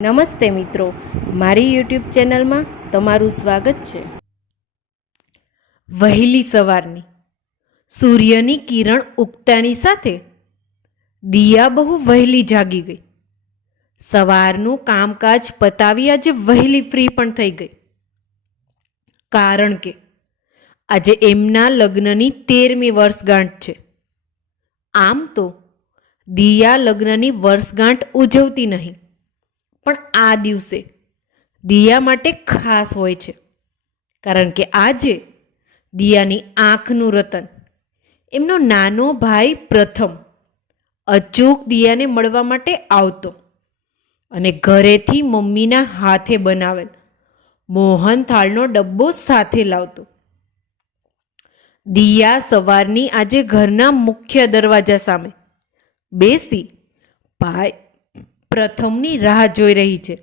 નમસ્તે મિત્રો, મારી યુટ્યુબ ચેનલમાં તમારું સ્વાગત છે. વહેલી સવારની સૂર્યની કિરણ ઉગતાની સાથે દિયા બહુ વહેલી જાગી ગઈ. સવારનું કામકાજ પતાવી આજે વહેલી ફ્રી પણ થઈ ગઈ. કારણ કે આજે એમના લગ્નની તેરમી વર્ષગાંઠ છે. આમ તો દિયા લગ્નની વર્ષગાંઠ ઉજવતી નહીં. પણ આ દિવસે દિયા માટે ખાસ હોય છે. કારણ કે આજે દિયાની આંખનું રતન, એમનો નાનો ભાઈ પ્રથમ અચૂક દિયાને મળવા માટે આવતો અને ઘરેથી મમ્મીના હાથે બનાવેલ મોહન થાળનો ડબ્બો સાથે લાવતો. દિયા સવારની આજે ઘરના મુખ્ય દરવાજા સામે બેસી ભાઈ પ્રથમની રાહ જોઈ રહી છે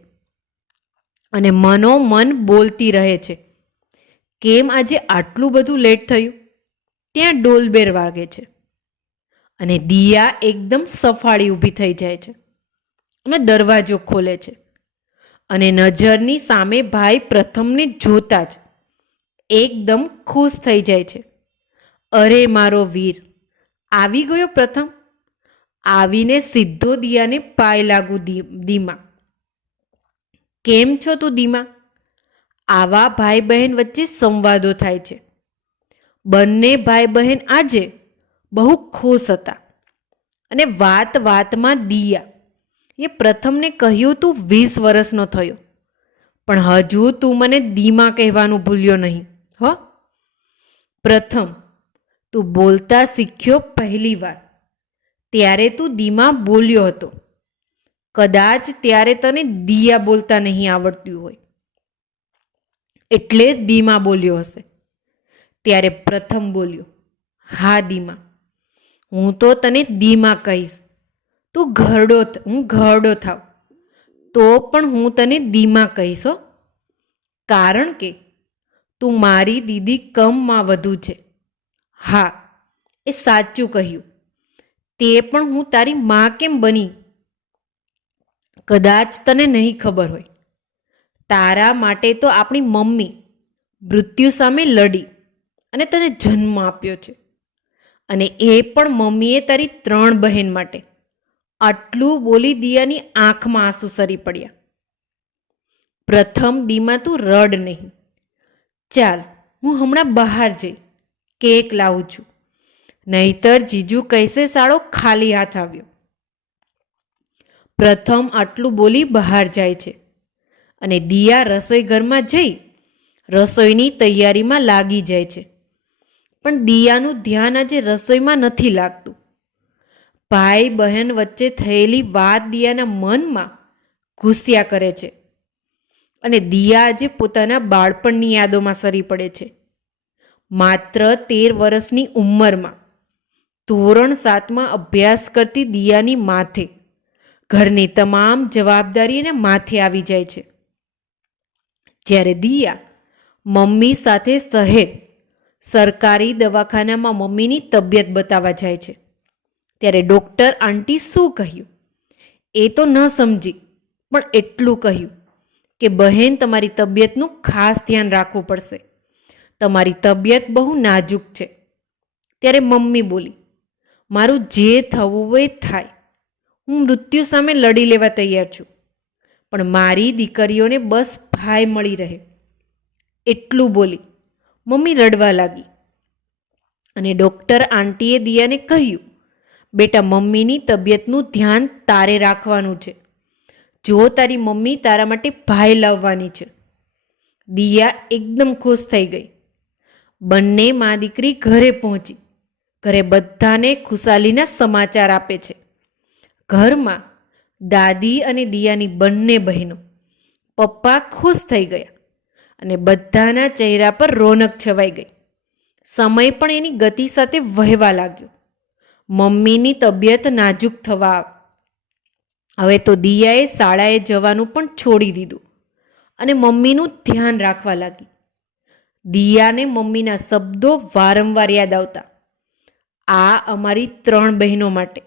અને મનોમન બોલતી રહે છે. કેમ આજે આટલું બધું લેટ થયું? ત્યાં ડોલબેર વાગે છે અને દિયા એકદમ સફાળી ઊભી થઈ જાય છે અને દરવાજો ખોલે છે અને નજરની સામે ભાઈ પ્રથમને જોતા જ એકદમ ખુશ થઈ જાય છે. અરે મારો વીર, આવી ગયો પ્રથમ? આવીને સીધો દિયાને પાય લાગુ દીમા. કેમ છો તું દીમા? આવા ભાઈ બહેન વચ્ચે સંવાદો થાય છે. બંને ભાઈ બહેન આજે બહુ ખુશ હતા. અને વાત વાતમાં દિયા. એ પ્રથમને કહ્યું, તું વીસ વર્ષનો થયો. પણ હજુ તું મને દીમા કહેવાનું ભૂલ્યો નહીં. હો? પ્રથમ, તું બોલતા શીખ્યો પહેલી વાર. ત્યારે તું દીમા બોલ્યો હતો. કદાચ ત્યારે તને દિયા બોલતા નહીં આવડતું હોય. એટલે દીમા બોલ્યો હશે. ત્યારે પ્રથમ બોલ્યો, હા ધીમા, હું તો તને ધીમા કહીશ. તું ઘરડો હું ઘરડો થાવ. તો પણ હું તને ધીમા કહીશ હો. કારણ કે તું મારી દીદી કમમાં વધુ છે. હા, એ સાચું કહ્યું. તે પણ હું તારી માં કેમ બની? કદાચ તને નહીં ખબર હોય. તારા માટે તો આપણી મમ્મી મૃત્યુ સામે લડી અને તને જન્મ આપ્યો છે. અને એ પણ મમ્મીએ તારી ત્રણ બહેન માટે આટલું બોલી દિયાની આંખમાં આંસુ સરી પડ્યા. પ્રથમ દીમાં તું રડ નહીં. ચાલ, હું હમણાં બહાર જઈ કેક લાવું છું. નહીતર જીજુ કહેશે, સાળો ખાલી હાથ આવ્યો. પ્રથમ આટલું બોલી બહાર જાય છે અને દિયા રસોઈ ઘરમાં જઈ રસોઈની તૈયારીમાં લાગી જાય છે. પણ દિયાનું ધ્યાન આજે રસોઈમાં નથી લાગતું. ભાઈ બહેન વચ્ચે થયેલી વાત દિયાના મનમાં ઘૂસ્યા કરે છે અને દિયા આજે પોતાના બાળપણની યાદોમાં સરી પડે છે. માત્ર તેર વર્ષની ઉંમરમાં ધોરણ સાતમાં અભ્યાસ કરતી દિયાની માથે. ઘરની તમામ જવાબદારી એને માથે આવી જાય છે. જ્યારે દિયા મમ્મી સાથે શહેર સરકારી દવાખાનામાં મમ્મીની તબિયત બતાવવા જાય છે. ત્યારે ડૉક્ટર આંટી શું કહ્યું? એ તો ન સમજી, પણ એટલું કહ્યું કે બહેન, તમારી તબિયતનું ખાસ ધ્યાન રાખવું પડશે. તમારી તબિયત બહુ નાજુક છે. ત્યારે મમ્મી બોલી મારું જે થવું એ થાય. હું મૃત્યુ સામે લડી લેવા તૈયાર છું. પણ મારી દીકરીઓને બસ ભાઈ મળી રહે. એટલું બોલી મમ્મી રડવા લાગી. અને ડૉક્ટર આંટીએ દિયાને કહ્યું, બેટા, મમ્મીની તબિયતનું ધ્યાન તારે રાખવાનું છે. જો તારી મમ્મી તારા માટે ભાઈ લાવવાની છે. દિયા એકદમ ખુશ થઈ ગઈ. બંને મા દીકરી ઘરે પહોંચી. ઘરે બધાને ખુશાલીના સમાચાર આપે છે. ઘરમાં દાદી અને દિયાની બંને બહેનો પપ્પા ખુશ થઈ ગયા અને બધાના ચહેરા પર રોનક છવાઈ ગઈ. સમય પણ એની ગતિ સાથે વહેવા લાગ્યો. મમ્મીની તબિયત નાજુક થવા હવે તો દિયાએ શાળાએ જવાનું પણ છોડી દીધું અને મમ્મીનું ધ્યાન રાખવા લાગી. દિયાને મમ્મીના શબ્દો વારંવાર યાદ આવતા આ અમારી ત્રણ બહેનો માટે.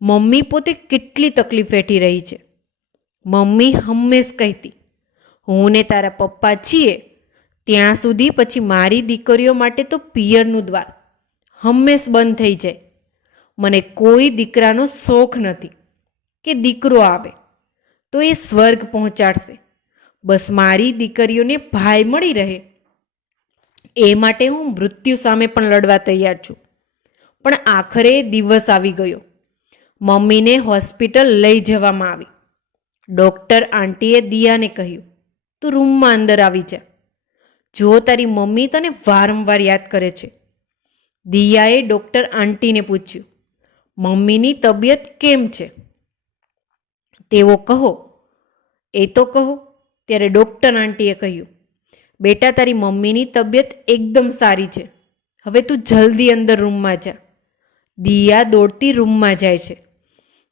મમ્મી પોતે કેટલી તકલીફ વેઠી રહી છે. મમ્મી હંમેશ કહેતી, હું ને તારા પપ્પા છીએ, ત્યાં સુધી પછી મારી દીકરીઓ માટે તો પિયરનું દ્વાર હંમેશ બંધ થઈ જાય. મને કોઈ દીકરાનો શોખ નથી કે દીકરો આવે, તો એ સ્વર્ગ પહોંચાડશે. બસ મારી દીકરીઓને ભાઈ મળી રહે. એ માટે હું મૃત્યુ સામે પણ લડવા તૈયાર છું. પણ આખરે દિવસ આવી ગયો. મમ્મીને હોસ્પિટલ લઈ જવામાં આવી. ડૉક્ટર આંટીએ દિયાને કહ્યું, તું રૂમમાં અંદર આવી જા. જો તારી મમ્મી તને વારંવાર યાદ કરે છે. દિયાએ ડૉક્ટર આંટીને પૂછ્યું, મમ્મીની તબિયત કેમ છે? તેઓ કહો, એ તો કહો. ત્યારે ડૉક્ટર આંટીએ કહ્યું, બેટા, તારી મમ્મીની તબિયત એકદમ સારી છે. હવે તું જલ્દી અંદર રૂમમાં જા. દિયા દોડતી રૂમમાં જાય છે.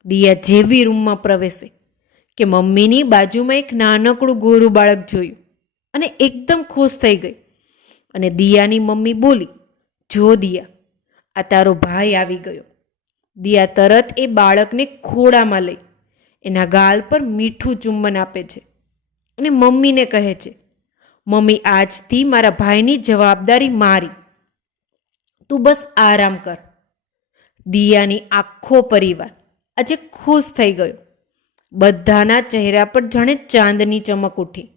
દિયા જેવી રૂમમાં પ્રવેશે કે મમ્મીની બાજુમાં એક નાનકડું ગોરું બાળક જોયું અને એકદમ ખુશ થઈ ગઈ. અને દિયાની મમ્મી બોલી, જો દિયા, આ તારો ભાઈ આવી ગયો. દિયા તરત એ બાળકને ખોળામાં લઈ એના ગાલ પર મીઠું ચુંબન આપે છે અને મમ્મીને કહે છે, મમ્મી, આજથી મારા ભાઈની જવાબદારી મારી. તું બસ આરામ કર. દિયાની આખો પરિવાર આજે ખુશ થઈ ગયો. બધાના ચહેરા પર જાણે ચાંદની ચમક ઉઠી.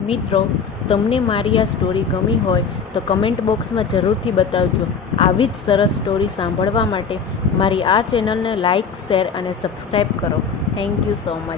મિત્રો, તમને મારી આ સ્ટોરી ગમી હોય તો કમેન્ટ બોક્સમાં જરૂરથી બતાવજો. આવી જ સરસ સ્ટોરી સાંભળવા માટે મારી આ ચેનલને લાઇક શેર અને સબસ્ક્રાઈબ કરો. Thank you so much